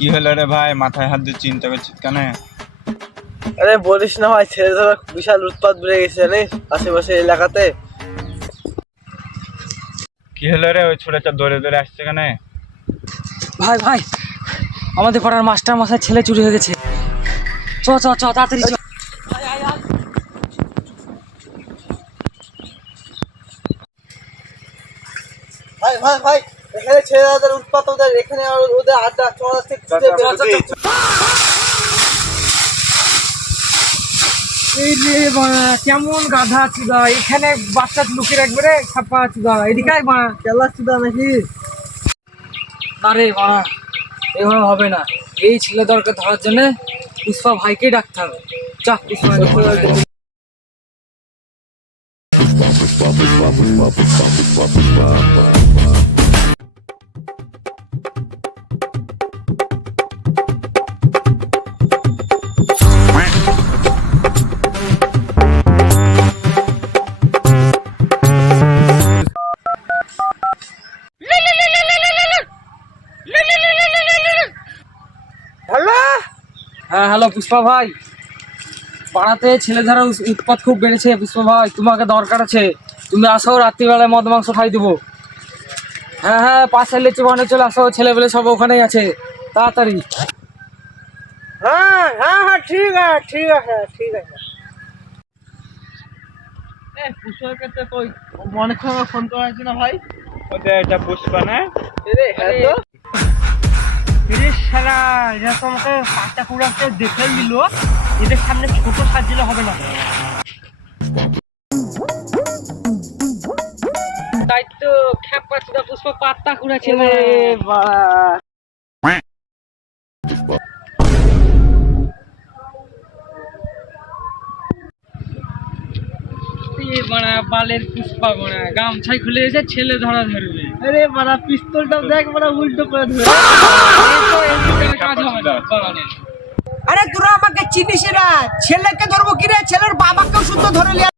কি হলো রে ভাই, মাথায় হাত দিয়ে চিন্তা করছিস কেন? আরে বলিস না ভাই, ছেলে ধরা বিশাল উৎপাত বেড়ে গেছে জানিস আশেপাশে এলাকাতে। কি হলো রে, ওই ছোটটা দৌড়ে দৌড়ে আসছে কেন? ভাই ভাই, আমাদের পাড়ার মাস্টার মশাই ছেলে চুরি হয়ে গেছে। চ চ চ তাড়াতাড়ি চ। ভাই ভাই ভাই, এখানে ছেলেদের উৎপাত, ওদের এখানে ওদের আড্ডা চলাচ্ছে। এই রে বাড়া, কেমন গাধা চুদা, এখানে বাচ্চা লুকিয়ে রাখবে রে ছাপা চুদা, এদিকে আয় বাড়া। খেলা চুদা নাকি? না রে বাড়া, এভাবে হবে না। এই ছেলে দরকার ধরার জন্য পুষ্পা ভাইকে ডাকতে হবে। চা পুষ্পা হ্যাঁ হ্যালো পুষ্পা ভাই, পাড়াতে ছেলে ধরা উৎপাত খুব বেড়েছে। পুষ্পা ভাই তোমাকে দরকার আছে, তুমি আসো, রাত্রিবেলায় মদ মাংস খাই দেবো। হ্যাঁ হ্যাঁ, পাশের লেচু বাগানে চলে আসো, ছেলেবেলে সব ওখানেই আছে, তাড়াতাড়ি। হ্যাঁ হ্যাঁ হ্যাঁ, ঠিক আছে ঠিক আছে ঠিক আছে। পুষ্পাকে তো কই অনেকক্ষণ ফোন করা হয়েছে না ভাই? ওদের এটা পুষ্পা না? হ্যাঁ তো। শালা, এরা তো আমাকে পাঁচটা কুড়াতে দেখে নিল, এদের সামনে ছোট সাজিলে হবে না। তাই তো খ্যাপ পাচ্ছি না, পুষ্পা পাত্তা কুড়াচ্ছে না। বালের পুষ্পা বানা গামছাই খুলে এসে ছেলে ধরা ধরবে। আরে বাড়া, পিস্তলটাও দেখ বাড়া, উল্টো করে ধরে। কাজ হবে না বাগানে। আরে তোরা আমাকে চিনিস না, ছেলেকে ধরবো কি রে, ছেলের বাবাকেও শুদ্ধ ধরে লিয়া।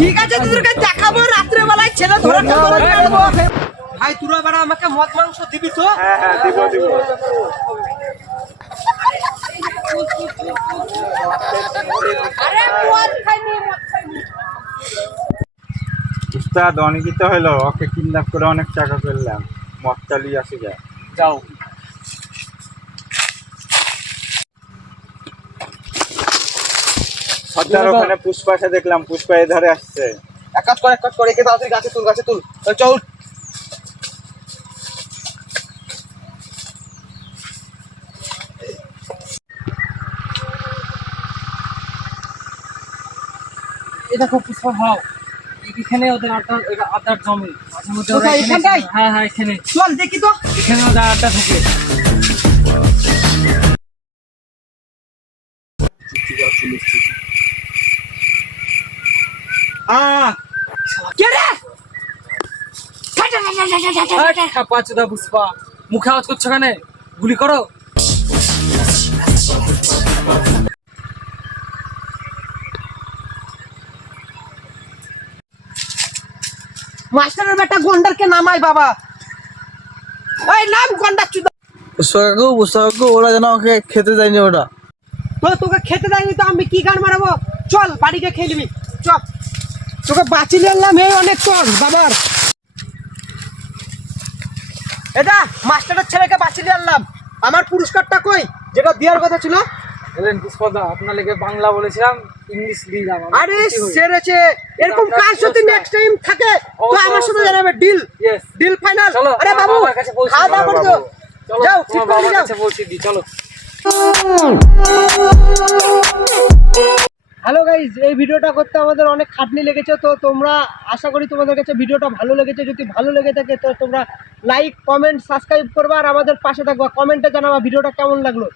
ঠিক আছে, তোদেরকে দেখাবো রাত্রে বেলায় ছেলে ধরে ফেলবো। ভাই তোরা বাড়া আমাকে মদ মাংস দিবি তো? হ্যাঁ হ্যাঁ, দিব দিব। আরে মদ খাইনি, মদ খাইনি। উস্তাদ অনেকই তো হলো, ওকে কিডন্যাপ করে অনেক টাকা পেলাম, মদ চালিয়ে আসি যায়। যাও। সর্দার ওখানে পুষ্পাকে দেখলাম, পুষ্পা এধারে আসছে। এক কাজ কর, একে তাড়াতাড়ি গাছে তুল। চল। এটা খুব পুষ্পা ভাও, এখানে ওদের আড্ডার জমি, মাঝে মধ্যে ওরা কোথায়, এখানে- এখানটায়? হ্যাঁ হ্যাঁ এখানে, চল দেখি তো। এখানে ওদের আড্ডা থাকে। কে রে? খাপা চোদা পুষ্পা, মুখে আওয়াজ করছো কেন? গুলি করো। মাস্টারের বেটা গন্ডারকে নামাই বাবা। এই নাম গন্ডার চুদা। পুষ্পা ওরা যেন ওকে খেতে দেয়নি ওটা। তো তোকে খেতে দেয়নি তো আমি কি গান মারাবো? চল বাড়িতে খেয়ে নিবি, চল। তোকে বাঁচিয়ে আনলাম, এই অনেক তোর বাবার। এটা মাস্টারের ছেলেকে বাঁচিয়ে আনলাম, আমার পুরস্কারটা কই, যেটা দেওয়ার কথা ছিল? বলেন পুষ্পদা, আপনার লেগে বাংলা বলেছিলাম, ইংলিশ দিলাম। আরে সেরেছে, এরকম কাজ যদি নেক্সট টাইম থাকে তো আমার সাথে জানাবে, ডিল ফাইনাল। চলো, আরে বাবু বাবার কাছে পৌঁছে খাওয়া দাওয়া দাও, করে দাও, চলো যাও ঠিক তোমার করে বাবার যাও। কাছে পৌঁছে দিই, চলো। হ্যালো গাইজ, এই ভিডিওটা করতে আমাদের অনেক খাটনি লেগেছে, তো তোমরা আশা করি তোমাদের কাছে ভিডিওটা ভালো লেগেছে। যদি ভালো লেগে থাকে তো তোমরা লাইক, কমেন্ট, সাবস্ক্রাইব করবা আর আমাদের পাশে থাকবা, কমেন্টে জানাবা ভিডিওটা কেমন লাগলো।